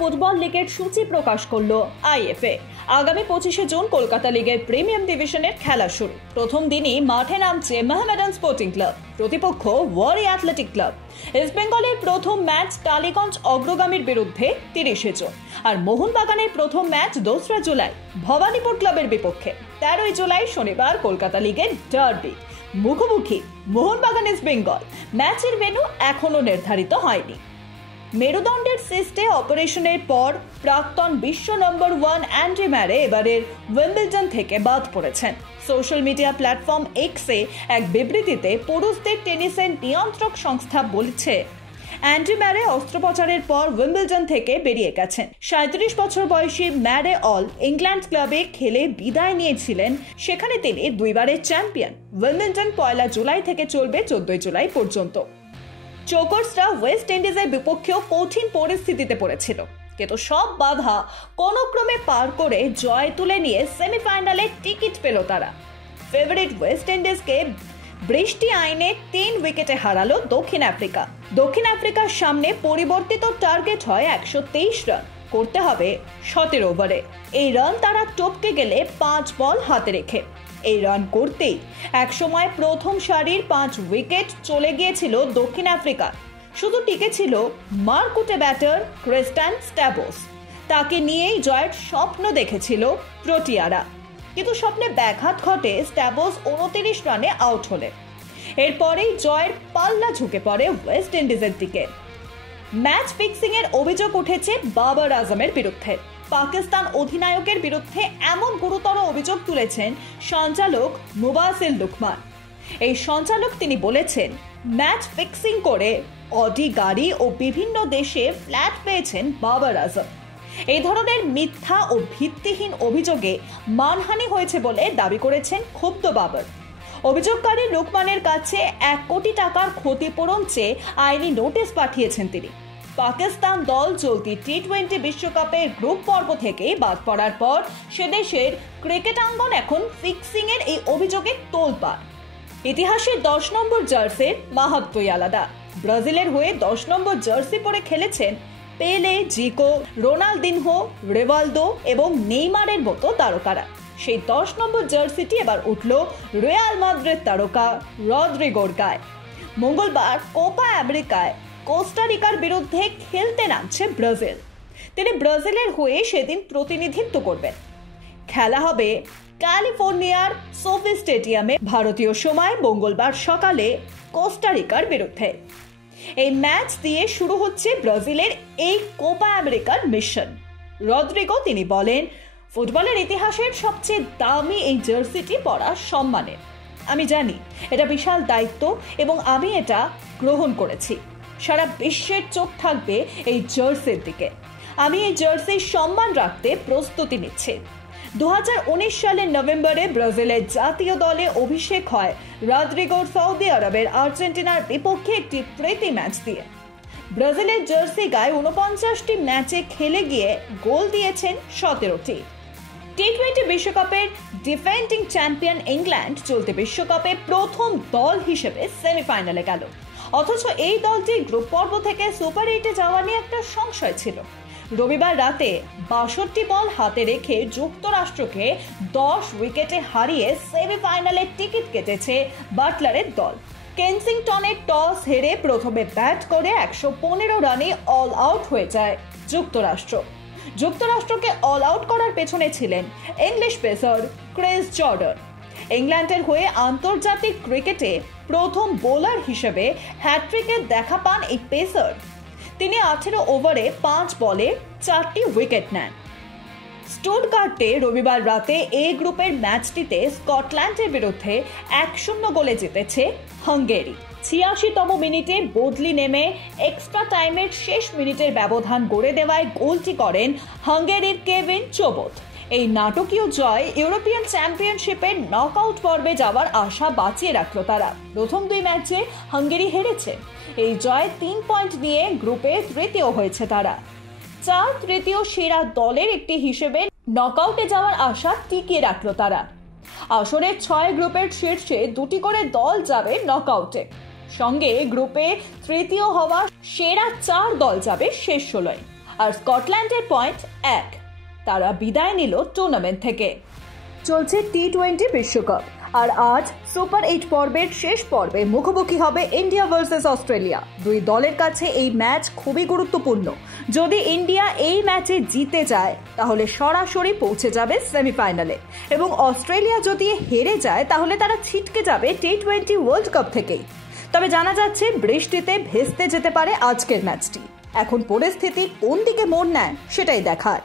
Football লিগের সূচি প্রকাশ করল আইএফএ। আগামী 25শে জুন কলকাতা লিগের প্রিমিয়াম ডিভিশনের খেলা শুরু। প্রথম দিনই মাঠে নামছে মোহামেডান স্পোর্টিং ক্লাব, প্রতিপক্ষ ওয়ারি অ্যাথলেটিক ক্লাব। ইস্ট বেঙ্গলের প্রথম ম্যাচ টালিগঞ্জ অগ্রগামীর বিরুদ্ধে 30শে জুন, আর মোহনবাগানের প্রথম ম্যাচ 2রা জুলাই ভবানীপুর ক্লাবের বিপক্ষে। 13ই জুলাই শনিবার কলকাতা লিগের ডার্বি, মুখোমুখি মোহনবাগান ইস্ট বেঙ্গল। ম্যাচের ভেন্যু এখনো নির্ধারিত হয়নি। মেরুদণ্ডের সিস্টে অপারেশনের পর প্রাক্তন বিশ্ব নম্বর 1 অ্যান্ডি ম্যারে এবারের উইম্বলডন থেকে বাদ পড়েছেন। সোশ্যাল মিডিয়া প্ল্যাটফর্ম এক্সে এক বিবৃতিতে পুরুষদের টেনিসের নিয়ন্ত্রক সংস্থা বলেছে, অ্যান্ডি ম্যারে অস্ত্রোপচারের পর উইম্বলডন থেকে বেরিয়ে গেছেন। 37 বছর বয়সী ম্যারে অল ইংল্যান্ড ক্লাবে খেলে বিদায় নিয়েছিলেন। সেখানে তিনি 2বারের চ্যাম্পিয়ন। উইম্বলডন 1 জুলাই থেকে চলবে 14 জুলাই পর্যন্ত। চোকার্সরা ওয়েস্ট ইন্ডিজের বিপক্ষেও কঠিন পরিস্থিতিতে পড়েছিল, কিন্তু সব বাধা কোনো ক্রমে পার করে জয় তুলে নিয়ে সেমিফাইনালে টিকিট পেল তারা। ফেভারিট ওয়েস্ট ইন্ডিজকে বৃষ্টি আইনে 3 উইকেটে হারালো দক্ষিণ আফ্রিকা। দক্ষিণ আফ্রিকার সামনে পরিবর্তিত টার্গেট হয় 123 রান, করতে হবে 17 ওভারে। এই রান তারা টপকে গেলে 5 বল হাতে রেখে। এই রান করতেই একসময় প্রথম সারির 5 উইকেট চলে গিয়েছিল দক্ষিণ আফ্রিকা। শুধু টিকেছিল মারকুটে ব্যাটার ক্রিস্টান স্ট্যাবোস। তাকে নিয়েই জয়ের স্বপ্ন দেখেছিল প্রোটিয়ারা, কিন্তু স্বপ্নে ব্যাঘাত ঘটে। স্ট্যাবোস 29 রানে আউট হলেন। এরপরেই জয়ের পাল্লা ঝুঁকে পড়ে ওয়েস্ট ইন্ডিজের দিকে। ম্যাচ ফিক্সিং এর অভিযোগ উঠেছে বাবর আজমের বিরুদ্ধে। পাকিস্তান অধিনায়কের বিরুদ্ধে এমন গুরুতর অভিযোগ তুলেছেন সঞ্চালক মুবাসির লুকমান। এই সঞ্চালক তিনি বলেছেন, ম্যাচ ফিক্সিং করে অডি গাড়ি ও বিভিন্ন দেশে ফ্ল্যাট পেয়েছেন বাবর আজম। এই ধরনের মিথ্যা ও ভিত্তিহীন অভিযোগে মানহানি হয়েছে বলে দাবি করেছেন ক্ষুব্ধ বাবর। অভিযোগকারী লুকমানের কাছে 1 কোটি টাকার ক্ষতিপূরণ চেয়ে আইনি নোটিশ পাঠিয়েছেন তিনি। পাকিস্তান দল চলতি টি-20 বিশ্বকাপের গ্রুপ পর্ব থেকে বাদ পড়ার পর সে দেশের ক্রিকেট আঙ্গন এখন ফিক্সিং এর এই অভিযোগে তোলপাড়। ইতিহাসের 10 নম্বর জার্সির মাহাত্ম্যই আলাদা। ব্রাজিলের হয়ে 10 নম্বর জার্সি পরে খেলেছেন পেলে, জিকো, রোনালদিনহো, রিভালদো এবং নেইমারের মতো তারকারা। সেই 10 নম্বর জার্সিটি এবার উঠল রিয়াল মাদ্রিদ তারকা রদ্রিগোর গায়ে। মঙ্গলবার কোপা আমেরিকায় কোস্টারিকার বিরুদ্ধে খেলতে নামছে ব্রাজিল। তিনি ব্রাজিলের হয়ে সেদিন প্রতিনিধিত্ব করবেন। খেলা হবে ক্যালিফোর্নিয়ার সোফি স্টেডিয়ামে ভারতীয় সময় মঙ্গলবার সকালে কোস্টারিকার বিরুদ্ধে। এই ম্যাচ দিয়ে শুরু হচ্ছে ব্রাজিলের এই কোপা আমেরিকার মিশন। রদ্রিগো তিনি বলেন, ফুটবলের ইতিহাসের সবচেয়ে দামি এই জার্সিটি পরা সম্মানের। আমি জানি এটা বিশাল দায়িত্ব এবং আমি এটা গ্রহণ করেছি। সারা বিশ্বের চোখ থাকবে এই জার্সির দিকে। আমি এই জার্সির সম্মান রাখতে প্রস্তুতি নিচ্ছি। 2019 সালের নভেম্বরে ব্রাজিলের জাতীয় দলে অভিষেক হয় রদ্রিগোর সৌদি আরবের আর্জেন্টিনার বিপক্ষে একটি প্রীতি ম্যাচ দিয়ে। ব্রাজিলের জার্সি গায়ে 49টি ম্যাচে খেলে গিয়ে গোল দিয়েছেন 17টি। টি-20 বিশ্বকাপের ডিফেন্ডিং চ্যাম্পিয়ন ইংল্যান্ড চলতি বিশ্বকাপে প্রথম দল হিসেবে সেমিফাইনালে গেল। অথচ এই দলটি গ্রুপ পর্ব থেকে সুপার 8-এ যাওয়া নিয়ে একটা সংশয় ছিল। রবিবার রাতে 62 বল হাতে রেখে যুক্তরাষ্ট্রকে 10 উইকেটে হারিয়ে সেমিফাইনালে টিকিট কেটেছে বাটলারের দল। কেনসিংটনে টস হেরে প্রথমে ব্যাট করে 115 রানে অল আউট হয়ে যায় যুক্তরাষ্ট্র। যুক্তরাষ্ট্রকে অল আউট করার পেছনে ছিলেন ইংলিশ পেসার ক্রিস জর্ডান। ইংল্যান্ডের হয়ে আন্তর্জাতিক ক্রিকেটে প্রথম বোলার হিসেবে হ্যাট্রিকের দেখা পান এই পেসার। তিনি 18 ওভারে 5 বলে 4টি উইকেট নেন। স্টুটগার্টে রবিবার রাতে এ গ্রুপের ম্যাচটিতে স্কটল্যান্ডের বিরুদ্ধে 1-0 গোলে জিতেছে হাঙ্গেরি। 86তম মিনিটে বদলি নেমে এক্সট্রা টাইমের শেষ মিনিটের ব্যবধান গড়ে দেওয়ায় গোলটি করেন হাঙ্গেরির কেভিন চোবোত। এই নাটকীয় জয় ইউরোপিয়ান চ্যাম্পিয়নশিপের নকআউট পর্বে যাওয়ার আশা বাঁচিয়ে রাখল তারা। প্রথম 2 ম্যাচে হাঙ্গেরি হেরেছে। এই জয় 3 পয়েন্ট নিয়ে গ্রুপে তৃতীয় হয়েছে তারা। 4 তৃতীয় সেরা দলের একটি হিসেবে নকআউটে যাওয়ার আশা টিকিয়ে রাখল তারা। আসরের 6 গ্রুপের শীর্ষে 2টি করে দল যাবে নকআউটে। সঙ্গে গ্রুপে তৃতীয় হওয়া সেরা 4 দল যাবে শেষ 16-য়। আর স্কটল্যান্ডের পয়েন্ট 1। তারা বিদায় নিল টুর্নামেন্ট থেকে। চলছে টি20 বিশ্বকাপ, আর আজ সুপার 8 পর্বের শেষ পর্বে মুখোমুখি হবে ইন্ডিয়া ভার্সেস অস্ট্রেলিয়া। দুই দলের কাছে এই ম্যাচ খুবই গুরুত্বপূর্ণ। যদি ইন্ডিয়া এই ম্যাচে জিতে যায় তাহলে সরাসরি পৌঁছে যাবে সেমিফাইনালে, এবং অস্ট্রেলিয়া যদি হেরে যায় তাহলে তারা ছিটকে যাবে টি20 ওয়ার্ল্ড কাপ থেকেই। তবে জানা যাচ্ছে বৃষ্টিতে ভেস্তে যেতে পারে আজকের ম্যাচটি। এখন পরিস্থিতি কোন দিকে মোড় নেয় সেটাই দেখার।